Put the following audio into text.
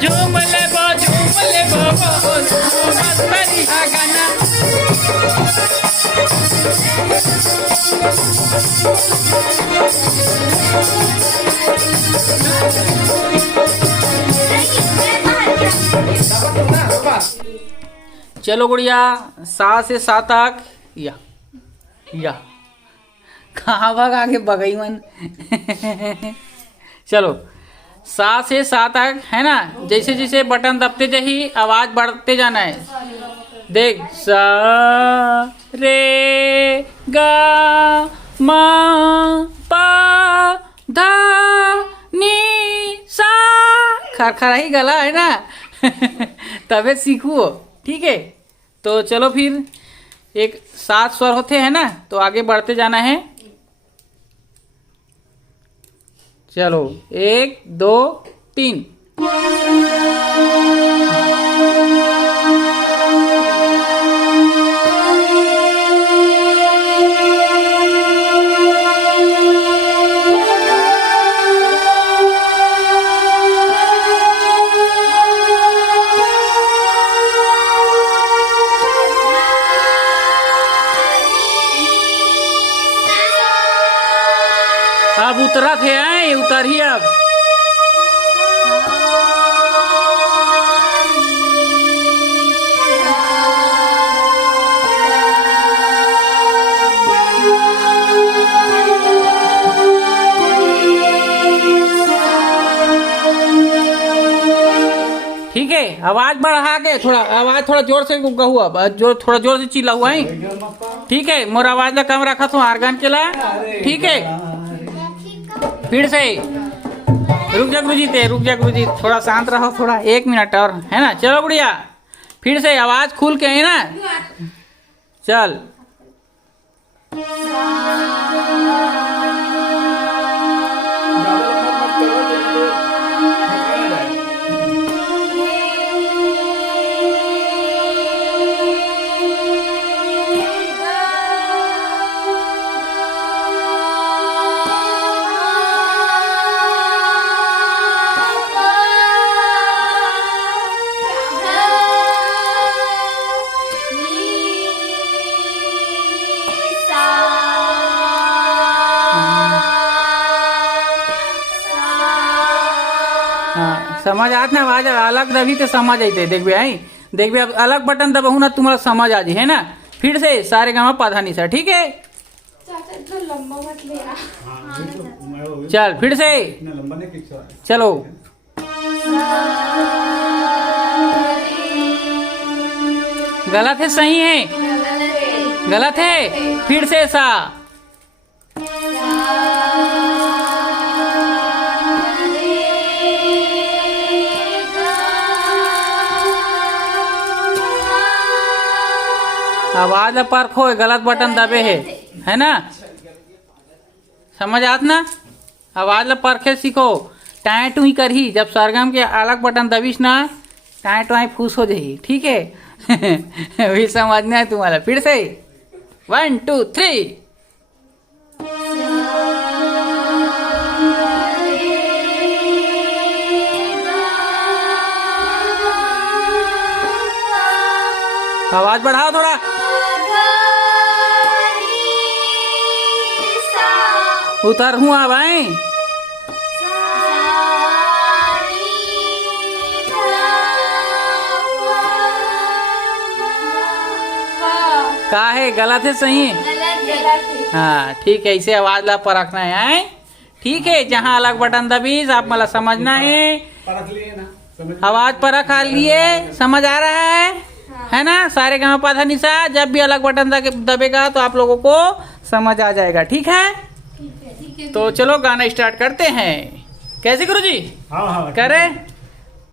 झूम ले बो मस्त बढ़िया गाना। चलो गुड़िया 7 से 7 तक या कहाँ भाग आगे बगई मन। चलो 7 से 7 तक है ना। जैसे जैसे बटन दबते जाही आवाज बढ़ते जाना है। देख सा रे गा मा पा धा नी सा। खरखरा ही गला है ना। तबे सीखो ठीक है। तो चलो फिर एक 7 स्वर होते हैं ना, तो आगे बढ़ते जाना है। चलो 1 2 3। अब उतरा थे आए उतर ही अब। ठीक है आवाज बढ़ा के आवाज थोड़ा जोर से कहू। अब थोड़ा जोर से चिल्ला हुआ है। ठीक है मोर आवाज ला कम रखा तो आर्गन के ला। ठीक है फिर से रुक जा गुरुजी थोड़ा शांत रहो थोड़ा 1 मिनट और है ना। चलो गुड़िया फिर से आवाज खुल के है ना। चल समझ आत ना आवाज अलग दबी तो समझ आते। देखबे आई देखबे अब अलग बटन दबहू ना तुम्हारा समझ आ जी है ना। फिर से सारे गाँव पाधा निशा। ठीक है चल फिर से चलो गलत है सही है गलत है। फिर से सा आवाज पर खो गलत बटन दबे है ना। समझ आत ना। आवाज ला परखे सीखो। टाए टू ही करही जब सरगम के अलग बटन दबीस ना टाए टू फूस हो जाही। ठीक है वही समझना है तुम्हारा। फिर से 1 2 3। आवाज बढ़ाओ थोड़ा। उतर हूँ अब आए। का है गलत है सही है। हाँ ठीक है ऐसे आवाज ला परखना है। ठीक है जहाँ अलग बटन दबीस आप मला समझना है। आवाज परख लिए समझ आ रहा है ना। सारे गाँव पाधा निशा जब भी अलग बटन दबेगा तो आप लोगों को समझ आ जाएगा। ठीक है तो चलो गाना स्टार्ट करते हैं। कैसे गुरुजी? हाँ करे।